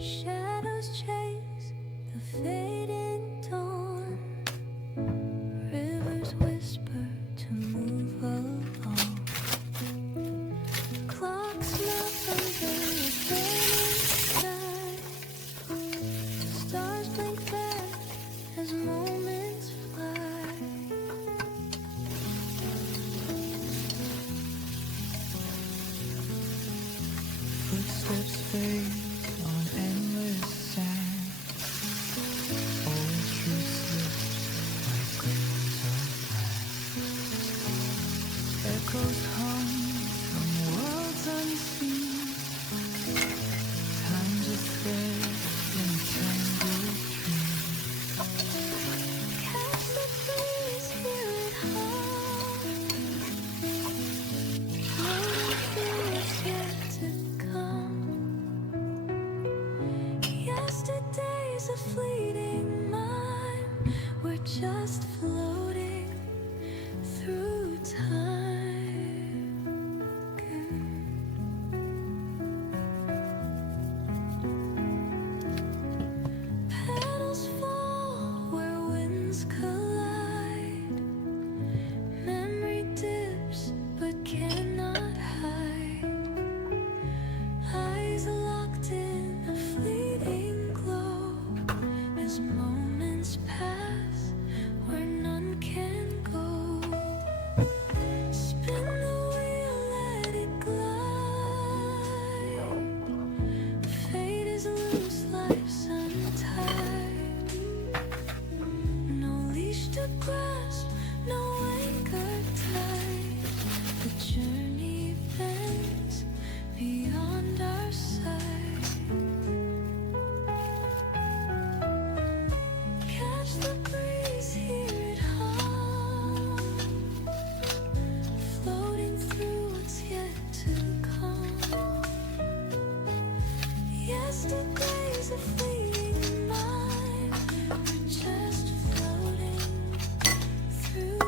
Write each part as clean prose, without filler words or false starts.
Shadows chase the fading dawn. Rivers whisper to move along. Clocks melt under a burning sky. Stars blink back as moments fly. Footsteps fade on endless sand. Old truth slips like grains of grass. Echoes hum from worlds unseen. Time's a thread in a tangled dream. Catch the breeze, hear it hum. Floating through what's yet to come. Yesterday's a fleeting mime. We're just floating through time. Petals fall where winds collide. Memory dips but cannot hide. Eyes locked in a fleeting glow as moments pass where none can go. Spin the wheel, let it glide. Fate is loose, life's untied. No leash to grasp, no anchor tight. The journey bends beyond our sight. Catch the breeze, hear it hum. Floating through what's yet to come. Yesterday's a fleeting mime. We're just floating through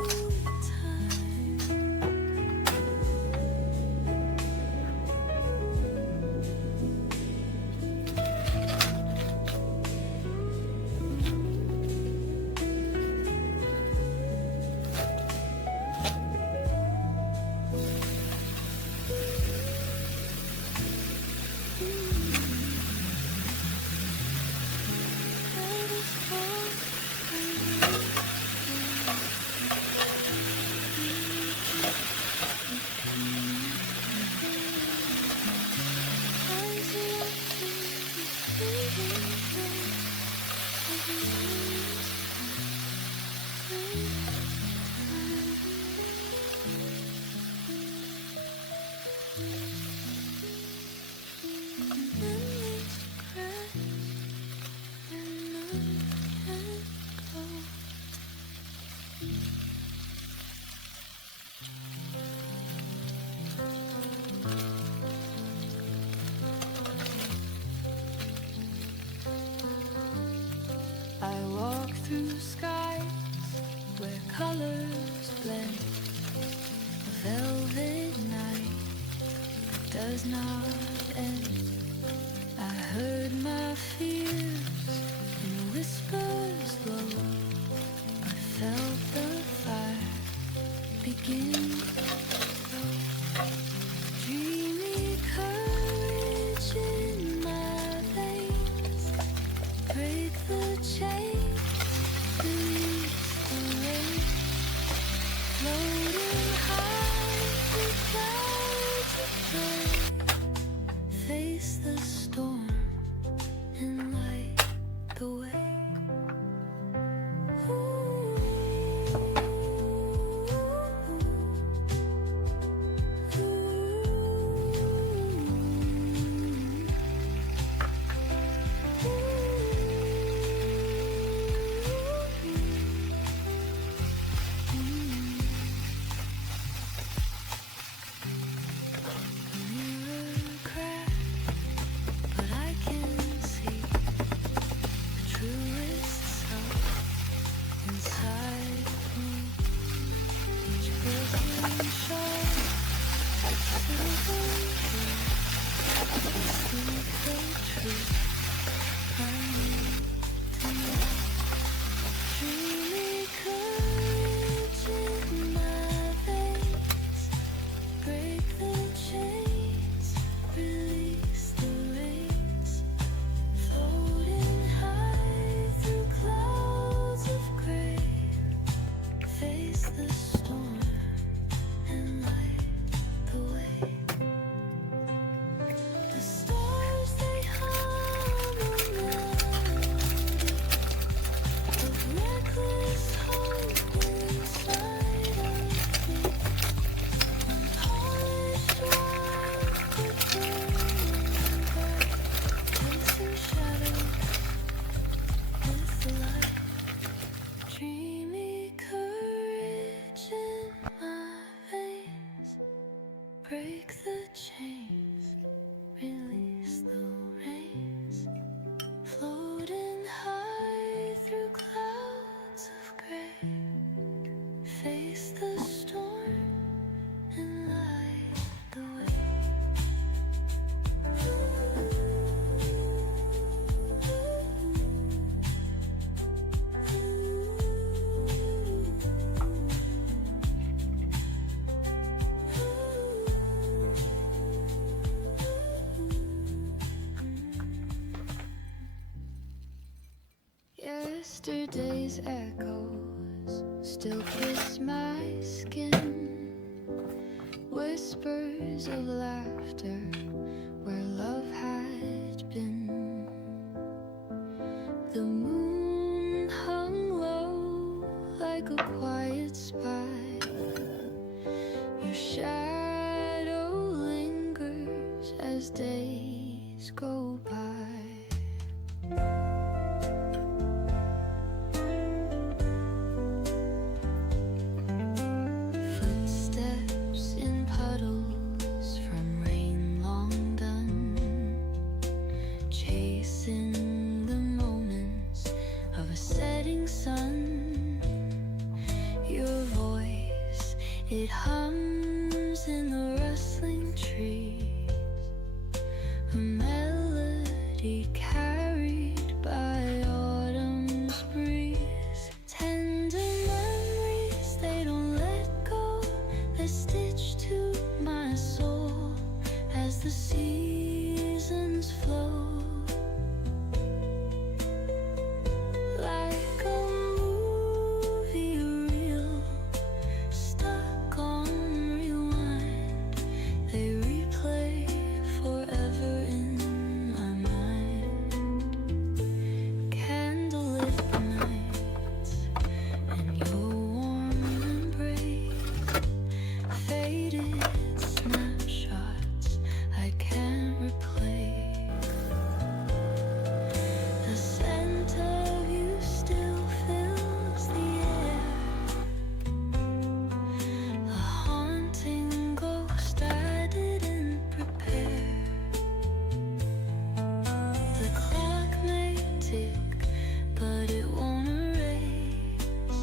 time. Petals fall eyes locked in the fleeting glow of moments through time. Memories crash and none can go. I walk through skies where colors blend. A velvet night does not end. I heard my fears in whispers low. I felt the fire begin. Dreamy courage in my veins. Break the chains. the storm and light the way. The stars they hum a melody of reckless hope inside of me. Unpolished rock with burning bright, chasing shadows with the light. Dreamy courage in my veins. Break the chains, release the reins. Floating high through clouds of gray. Face the storm and light the way. Yesterday's echoes still kiss my skin. Whispers of laughter where love had been. The moon hung low like a quiet spy. Your shadow lingers as days go by. Footsteps in puddles from rain long done, chasing the moments of a setting sun. Your voice, it hums in the rustling trees, a melody carried by autumn's breeze. Tender memories, they don't let go. They're stitched to my soul as the seasons flow. Like a movie reel stuck on rewind, they replay forever in my mind. Candlelit nights and your warm embrace, faded snapshots I can't replace. The scent of you still fills the air, a haunting ghost I didn't prepare. The clock may tick, but it won't erase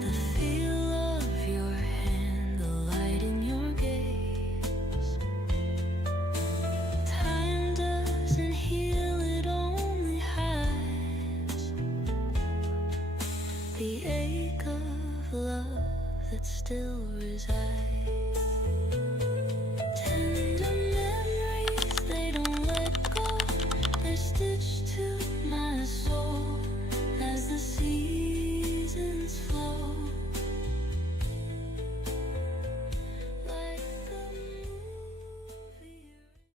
the feel of your hand, the light in your gaze. Time doesn't heal, it only hides the ache of love that still resides.